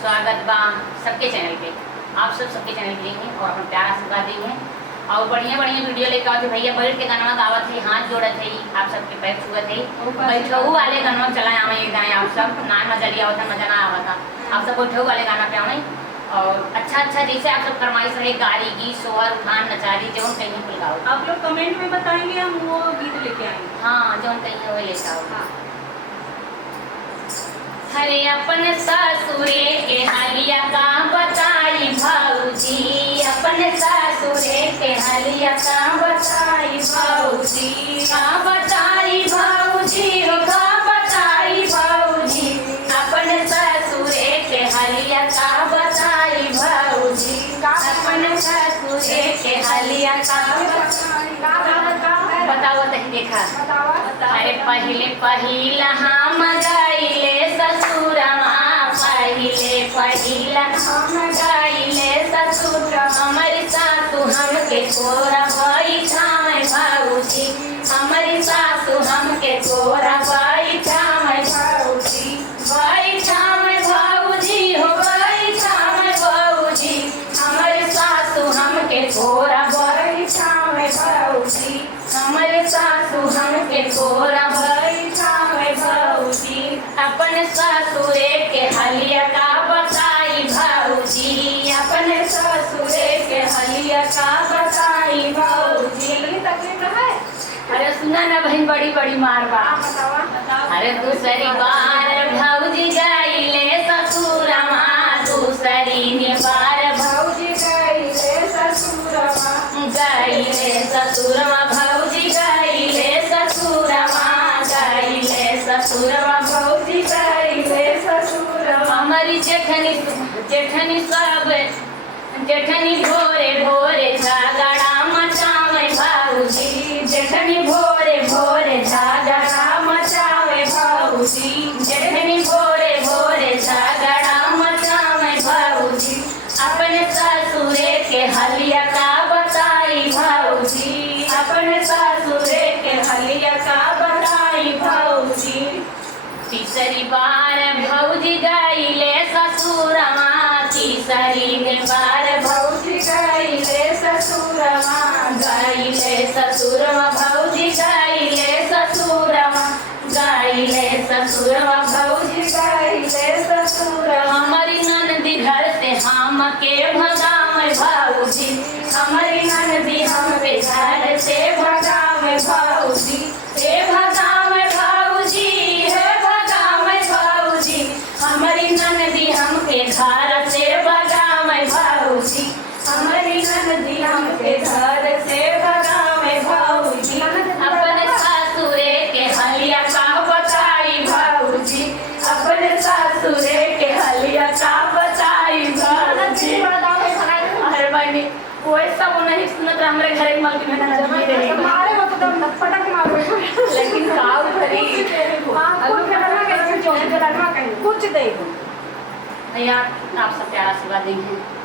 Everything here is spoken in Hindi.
स्वागत बा सबके चैनल पे। आप सबके चैनल पे हैं और अपना प्यार आशीर्वाद दी हैं और बढ़िया बढ़िया वीडियो लेकर आते भैया। बैठ के गाना गावत है, हाथ जोड़त है, आप सबके पैर छुअत है। बैठऊ वाले गाना चलाए आवे गाएँ आप सब ना मजा लिया होता, मजा ना आवता। आप सब बैठऊ वाले गाना पे आवे और अच्छा जैसे आप सब फरमाइश रहे गाड़ी गीत सोहर उठान नचारी जो कहीं खुल गाओ। आप लोग कमेंट में बताएंगे, हम वो गीत लेके आएंगे। हाँ जो कहीं वो लेकर आओ। हाँ। हरे अपन ससुरे के हलिया का बताई भाऊजी, अपन ससुरे के हलिया का बताई भाऊजी, का बताई भाऊजी हो का बताई भाऊजी, अपन ससुरे के हलिया का बताई भाऊजी, अपन ससुरे के हलिया का बताओ तही देखा। अरे पहले पहिला हम गाइले ससुरमा, पहले पहिला हम गाइले ससुर, हमारी सासु हमके कोरा बैठाए भाऊजी, हमारी सासु हमके कोरा बैठाए भाऊजी, बैठाए भाऊजी हो बैठाए भाऊजी, हमारी सासु हमके कोरा बैठाए भाऊजी, हमारे सासु हमके कोरा बैठाए भाऊजी, अपन ससुरे के हलिया का बताई भाऊजी, अपन ससुरे के हलिया का बताई भाऊजी। अरे सुना ना बहन, बड़ी बड़ी मार बा। अरे दूसरी बार भाऊजी गाइले ससुरमा, दूसरी बार भाऊजी गाइले ससुरमा, गाइले ससुरमा भाऊजी गाइले ससुरमा, गाइले ससुरमा भाऊजी गाइले ससुरमा, हमारी जेठनी जेठनी सब जेठनी भोरे भोरे झगड़ा मचावे भाऊजी, जेठनी भोरे भोरे झगड़ा मचावे भाऊजी, जेठनी भोरे भोरे झगड़ा मचावे भाऊजी, अपने ससुरे के हलिया का बताई भाऊजी, अपने ससुरे के हलिया का बताई भाऊजी। तीसरी बार भाऊजी गाइले ससुरमा, तीसरी बार भाऊजी गाइले ससुरमा, गाइले ससुरमा भाऊजी गाइले ससुरमा, गाइले ससुरमा भाऊजी गाइले ससुरमा, हमारी ननदी घर से हम के भगावे भाऊजी, हमारी ननदी हमके घर से भगावे भाऊजी, हे भगावे भाऊजी, हे भगावे भाऊजी, हमारी ननदी हमके घर से भगावे भाऊजी, हमारी ननदी हमके घर से भगावे भाऊजी, अपने ससुरे के हलिया का बताई भाऊजी, अपने ससुरे के हलिया का बताई भाऊजी। अरे बहनी कोई सब नहीं सुनत, हमारे घर में मलकी में नजर नहीं रही मारे हो तो पटक मारो, लेकिन काव भरी कुछ दे भैया। आप सब प्यार आशीर्वाद देंगे।